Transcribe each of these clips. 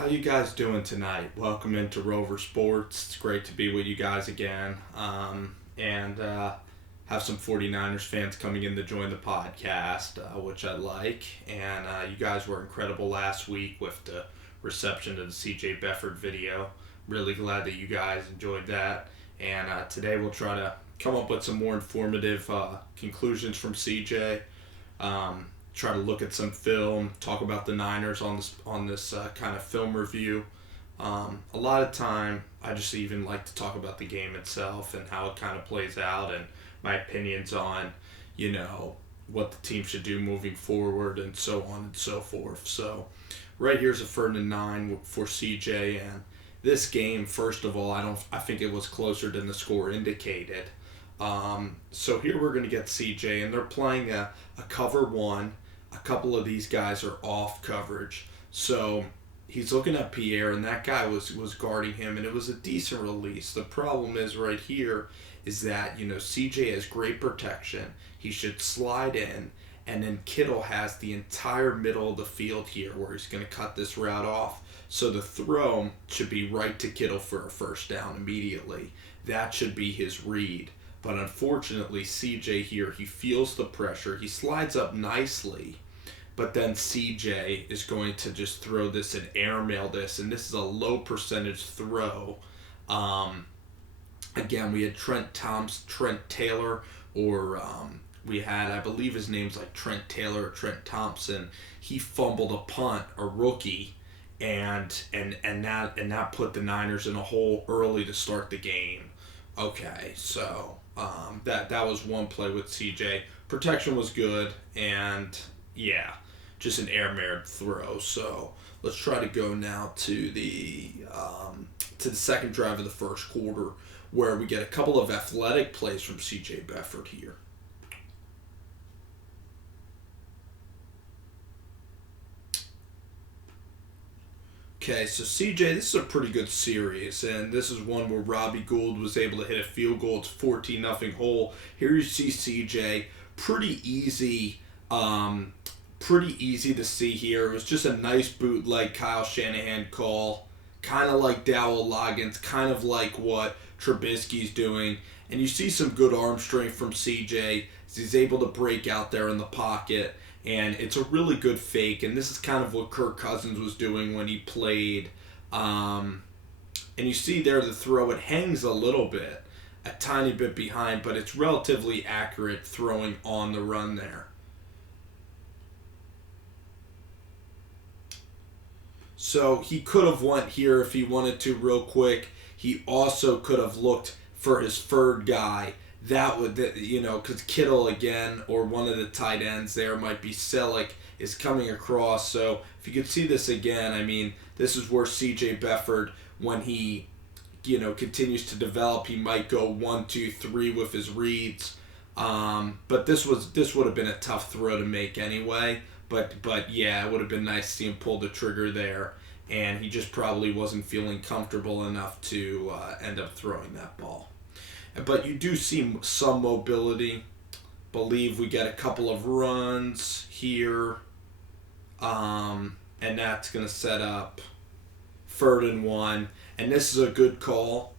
How you guys doing tonight? Welcome into Rover Sports. It's great to be with you guys again. And have some 49ers fans coming in to join the podcast, which I like. And you guys were incredible last week with the reception to the CJ Beathard video. Really glad that you guys enjoyed that. And today we'll try to come up with some more informative conclusions from CJ. Try to look at some film, talk about the Niners on this kind of film review. A lot of time, I just even like to talk about the game itself and how it kind of plays out and my opinions on, what the team should do moving forward and so on and so forth. So, right here's a 3rd and 9 for CJ, and this game, first of all, I think it was closer than the score indicated. So here we're going to get CJ, and they're playing a cover one. A couple of these guys are off coverage. So he's looking at Pierre, and that guy was guarding him, and it was a decent release. The problem is right here is that, CJ has great protection. He should slide in, and then Kittle has the entire middle of the field here where he's going to cut this route off. So the throw should be right to Kittle for a first down immediately. That should be his read. But unfortunately, CJ here, he feels the pressure. He slides up nicely, but then CJ is going to just throw this and airmail this, and this is a low percentage throw. Again, we had Trent Taylor, or we had, I believe his name's like Trent Taylor or Trent Thompson. He fumbled a punt, a rookie, and that put the Niners in a hole early to start the game. Okay, so that was one play with CJ. Protection was good, and yeah, just an air throw. So let's try to go now to the second drive of the first quarter, where we get a couple of athletic plays from CJ Beathard here. Okay, so CJ, this is a pretty good series, and this is one where Robbie Gould was able to hit a field goal. It's 14-0 hole. Here you see CJ, pretty easy to see here. It was just a nice bootleg Kyle Shanahan call, kind of like Dowell Loggins, kind of like what Trubisky's doing, and you see some good arm strength from CJ as he's able to break out there in the pocket. And it's a really good fake, and this is kind of what Kirk Cousins was doing when he played. And you see there the throw, it hangs a little bit, a tiny bit behind, but it's relatively accurate throwing on the run there. So he could have went here if he wanted to real quick. He also could have looked for his third guy. That would, because Kittle again, or one of the tight ends there, might be Selleck, is coming across. So if you could see this again, I mean, this is where CJ Beathard, when he, continues to develop, he might go 1, 2, 3 with his reads. But this would have been a tough throw to make anyway. But yeah, it would have been nice to see him pull the trigger there, and he just probably wasn't feeling comfortable enough to end up throwing that ball. But you do see some mobility. Believe we get a couple of runs here. And that's going to set up 3rd and 1. And this is a good call.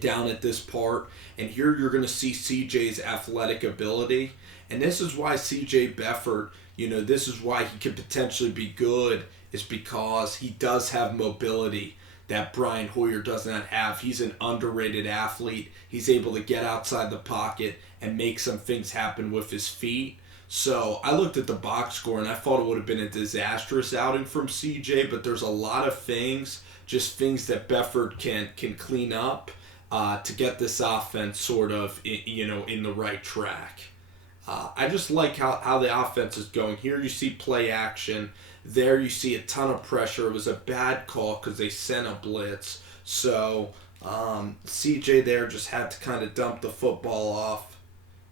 Down at this part. And here you're going to see CJ's athletic ability. And this is why CJ Beathard, this is why he could potentially be good, is because he does have mobility that Brian Hoyer does not have. He's an underrated athlete. He's able to get outside the pocket and make some things happen with his feet. So I looked at the box score, and I thought it would have been a disastrous outing from CJ, but there's a lot of things, just things that Beathard can clean up to get this offense sort of, in the right track. I just like how the offense is going. Here you see play action. There you see a ton of pressure. It was a bad call because they sent a blitz. So CJ there just had to kind of dump the football off.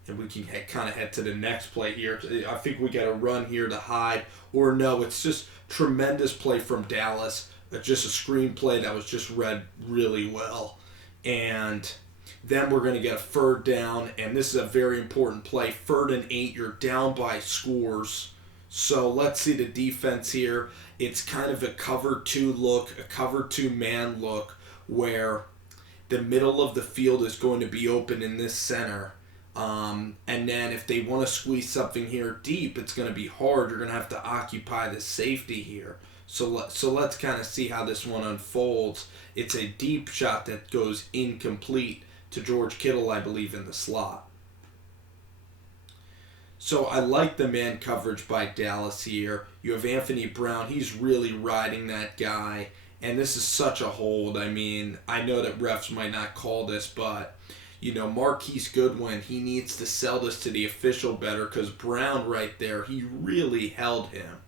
And we can kind of head to the next play here. I think we got a run here to hide. Or no, it's just tremendous play from Dallas. Just a screen play that was just read really well. And then we're going to get a 3rd down. And this is a very important play. 3rd and 8, you're down by scores. So let's see the defense here. It's kind of a cover 2 look, a cover 2 man look, where the middle of the field is going to be open in this center. And then if they want to squeeze something here deep, it's going to be hard. You're going to have to occupy the safety here. So let's kind of see how this one unfolds. It's a deep shot that goes incomplete to George Kittle, I believe, in the slot. So I like the man coverage by Dallas here. You have Anthony Brown. He's really riding that guy. And this is such a hold. I mean, I know that refs might not call this, but, you know, Marquise Goodwin, he needs to sell this to the official better because Brown right there, he really held him.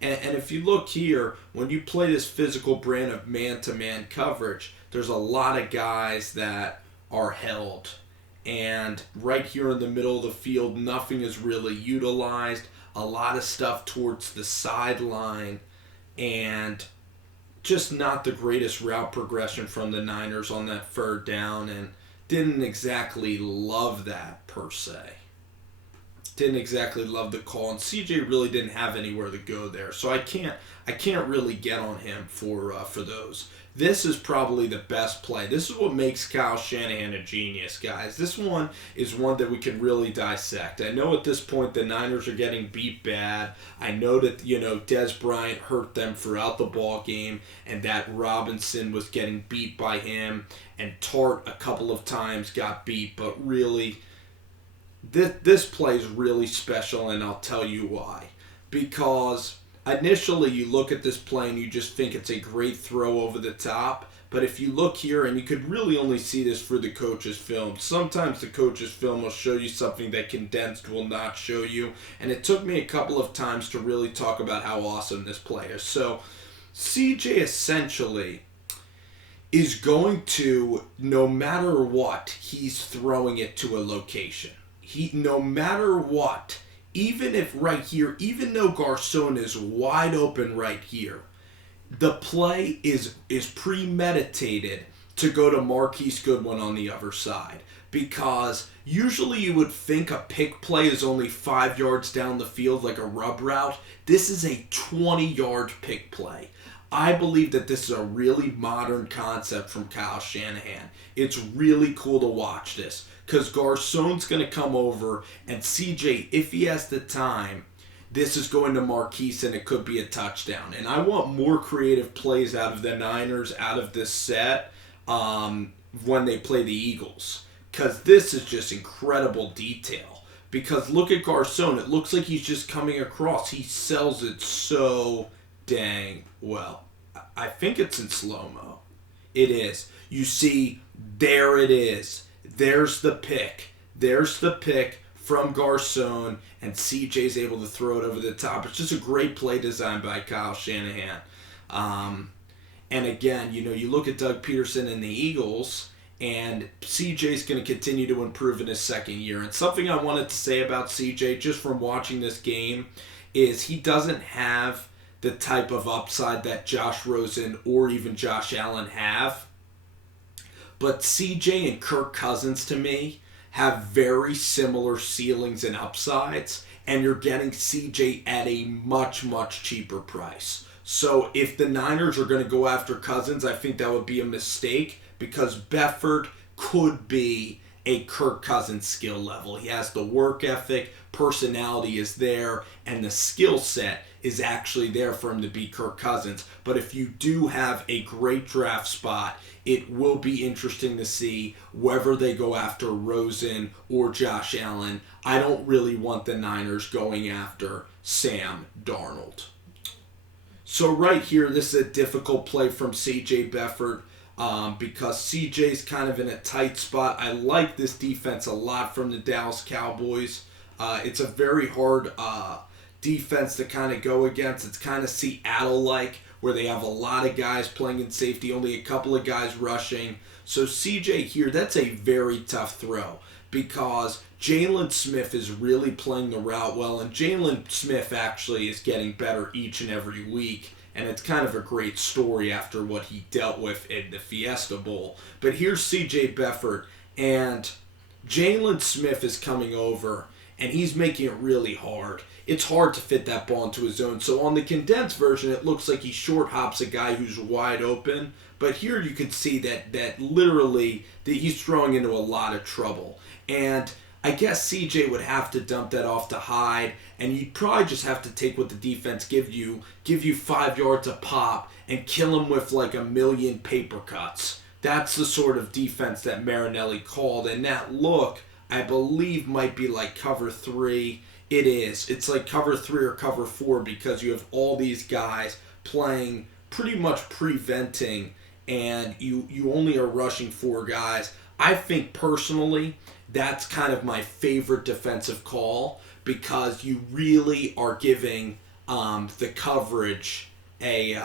And if you look here, when you play this physical brand of man-to-man coverage, there's a lot of guys that are held. And right here in the middle of the field, nothing is really utilized. A lot of stuff towards the sideline. And just not the greatest route progression from the Niners on that third down. And didn't exactly love that per se. Didn't exactly love the call, and CJ really didn't have anywhere to go there, so I can't really get on him for those. This is probably the best play. This is what makes Kyle Shanahan a genius, guys. This one is one that we can really dissect. I know at this point the Niners are getting beat bad. I know that, you know, Des Bryant hurt them throughout the ball game, and that Robinson was getting beat by him, and Tart a couple of times got beat, but really, this play is really special, and I'll tell you why. Because initially you look at this play and you just think it's a great throw over the top. But if you look here, and you could really only see this for the coach's film. Sometimes the coach's film will show you something that condensed will not show you. And it took me a couple of times to really talk about how awesome this play is. So CJ essentially is going to, no matter what, he's throwing it to a location. No matter what, even if right here, even though Garcon is wide open right here, the play is premeditated to go to Marquise Goodwin on the other side. Because usually you would think a pick play is only 5 yards down the field like a rub route. This is a 20-yard pick play. I believe that this is a really modern concept from Kyle Shanahan. It's really cool to watch this. Because Garcon's going to come over, and CJ, if he has the time, this is going to Marquise, and it could be a touchdown. And I want more creative plays out of the Niners, out of this set, when they play the Eagles. Because this is just incredible detail. Because look at Garcon. It looks like he's just coming across. He sells it so dang well. I think it's in slow-mo. It is. You see, there it is. There's the pick. There's the pick from Garcon, and CJ's able to throw it over the top. It's just a great play design by Kyle Shanahan. And again, you know, you look at Doug Peterson and the Eagles, and CJ's going to continue to improve in his second year. And something I wanted to say about CJ, just from watching this game, is he doesn't have the type of upside that Josh Rosen or even Josh Allen have. But CJ and Kirk Cousins, to me, have very similar ceilings and upsides, and you're getting CJ at a much, much cheaper price. So if the Niners are going to go after Cousins, I think that would be a mistake, because Beathard could be a Kirk Cousins skill level. He has the work ethic, personality is there, and the skill set is actually there for him to be Kirk Cousins. But if you do have a great draft spot, it will be interesting to see whether they go after Rosen or Josh Allen. I don't really want the Niners going after Sam Darnold. So right here, this is a difficult play from CJ Beathard. Because CJ's kind of in a tight spot. I like this defense a lot from the Dallas Cowboys. It's a very hard defense to kind of go against. It's kind of Seattle-like, where they have a lot of guys playing in safety, only a couple of guys rushing. So CJ here, that's a very tough throw, because Jalen Smith is really playing the route well, and Jalen Smith actually is getting better each and every week. And it's kind of a great story after what he dealt with in the Fiesta Bowl. But here's CJ Beathard, and Jalen Smith is coming over, and he's making it really hard. It's hard to fit that ball into his zone. So on the condensed version, it looks like he short hops a guy who's wide open. But here you can see that literally that he's throwing into a lot of trouble. And I guess CJ would have to dump that off to Hyde, and you'd probably just have to take what the defense give you 5 yards a pop, and kill him with like a million paper cuts. That's the sort of defense that Marinelli called, and that look, I believe, might be like cover 3. It is. It's like cover 3 or cover 4 because you have all these guys playing pretty much preventing, and you only are rushing 4 guys. I think personally that's kind of my favorite defensive call because you really are giving the coverage a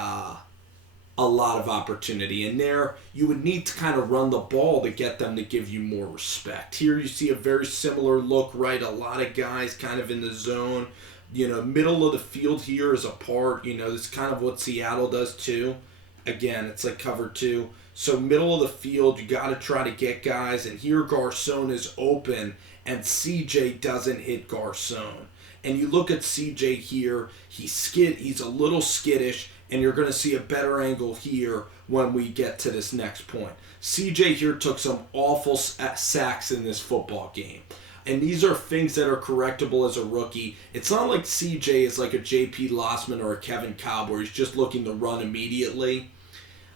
lot of opportunity. And there, you would need to kind of run the ball to get them to give you more respect. Here you see a very similar look, right? A lot of guys kind of in the zone. Middle of the field here is apart. This is kind of what Seattle does too. Again, it's like cover 2. So middle of the field, you got to try to get guys. And here Garcon is open, and CJ doesn't hit Garcon. And you look at CJ here, he's a little skittish, and you're going to see a better angle here when we get to this next point. CJ here took some awful sacks in this football game. And these are things that are correctable as a rookie. It's not like CJ is like a J.P. Lossman or a Kevin Cobb where he's just looking to run immediately.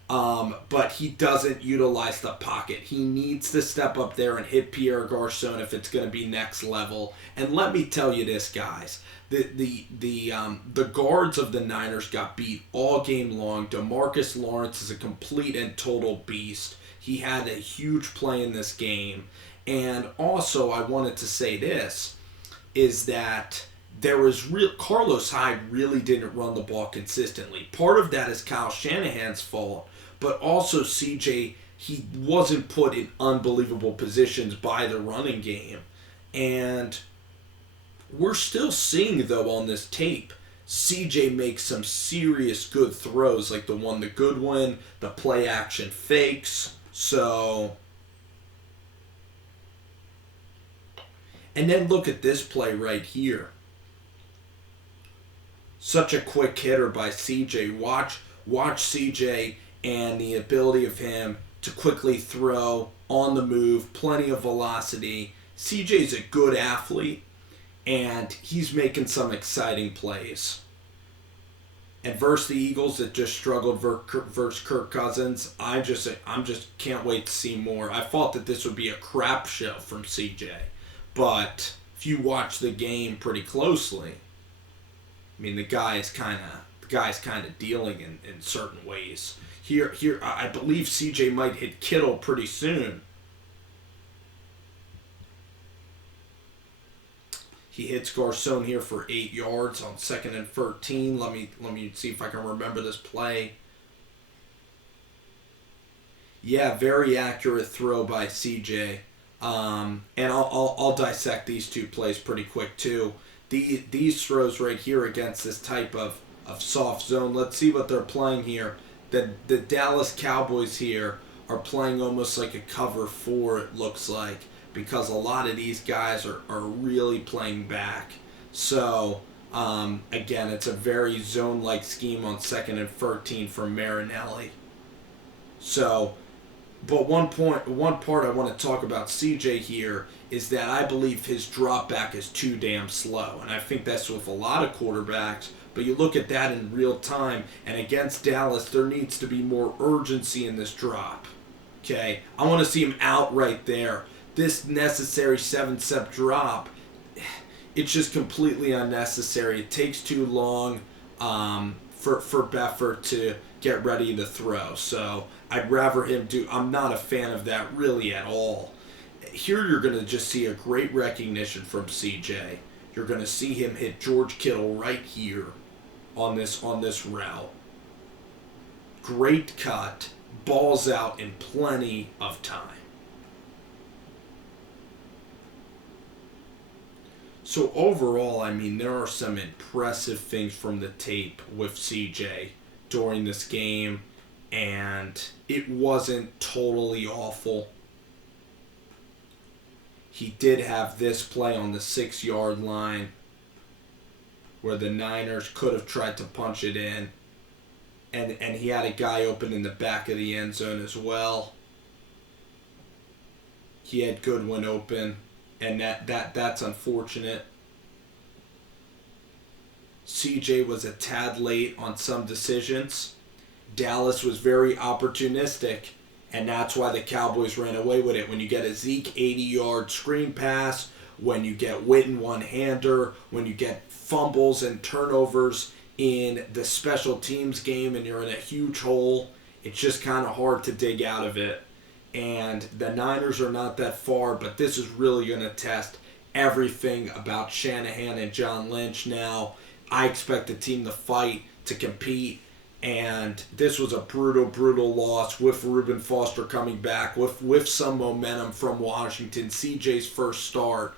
But he doesn't utilize the pocket. He needs to step up there and hit Pierre Garcon if it's going to be next level. And let me tell you this, guys. The guards of the Niners got beat all game long. DeMarcus Lawrence is a complete and total beast. He had a huge play in this game. And also, I wanted to say this, is that Carlos Hyde really didn't run the ball consistently. Part of that is Kyle Shanahan's fault, but also CJ, he wasn't put in unbelievable positions by the running game. And we're still seeing, though, on this tape, CJ makes some serious good throws, like the one to Goodwin, the play action fakes. So, and then look at this play right here. Such a quick hitter by CJ. Watch CJ and the ability of him to quickly throw on the move, plenty of velocity. CJ's a good athlete, and he's making some exciting plays. And versus the Eagles that just struggled versus Kirk Cousins, I'm just can't wait to see more. I thought that this would be a crap show from CJ, but if you watch the game pretty closely, I mean, the guy's kind of dealing in certain ways. Here, I believe CJ might hit Kittle pretty soon. He hits Garcon here for 8 yards on 2nd and 13. Let me see if I can remember this play. Yeah, very accurate throw by CJ. And I'll dissect these two plays pretty quick too. These throws right here against this type of soft zone. Let's see what they're playing here. The Dallas Cowboys here are playing almost like a cover 4, it looks like, because a lot of these guys are really playing back. So, again, it's a very zone-like scheme on 2nd and 13 for Marinelli. So, but one part I want to talk about CJ here is that I believe his drop back is too damn slow. And I think that's with a lot of quarterbacks. But you look at that in real time, and against Dallas, there needs to be more urgency in this drop. Okay? I want to see him out right there. This necessary 7-step drop, it's just completely unnecessary. It takes too long for Beathard to get ready to throw. So I'd rather him do. I'm not a fan of that really at all. Here you're going to just see a great recognition from CJ. You're going to see him hit George Kittle right here on this route. Great cut. Ball's out in plenty of time. So overall, I mean, there are some impressive things from the tape with CJ during this game, and it wasn't totally awful. he did have this play on the 6-yard line where the Niners could have tried to punch it in. And he had a guy open in the back of the end zone as well. He had Goodwin open, and that's unfortunate. CJ was a tad late on some decisions. Dallas was very opportunistic, and that's why the Cowboys ran away with it. When you get a Zeke 80-yard screen pass, when you get Witten one-hander, when you get fumbles and turnovers in the special teams game and you're in a huge hole, it's just kind of hard to dig out of it. And the Niners are not that far, but this is really going to test everything about Shanahan and John Lynch now. I expect the team to fight, to compete, and this was a brutal, brutal loss with Reuben Foster coming back, with some momentum from Washington, CJ's first start.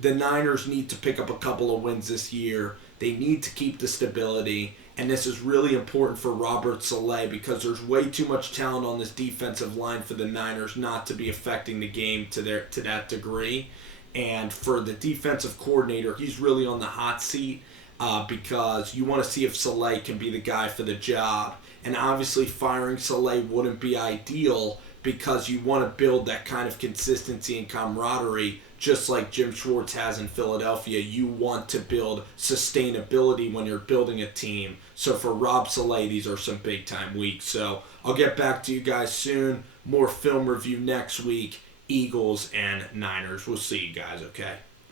The Niners need to pick up a couple of wins this year. They need to keep the stability, and this is really important for Robert Saleh because there's way too much talent on this defensive line for the Niners not to be affecting the game to that degree. And for the defensive coordinator, he's really on the hot seat because you want to see if Saleh can be the guy for the job. And obviously firing Saleh wouldn't be ideal because you want to build that kind of consistency and camaraderie just like Jim Schwartz has in Philadelphia. You want to build sustainability when you're building a team. So for Rob Saleh, these are some big-time weeks. So I'll get back to you guys soon. More film review next week. Eagles and Niners. We'll see you guys, okay?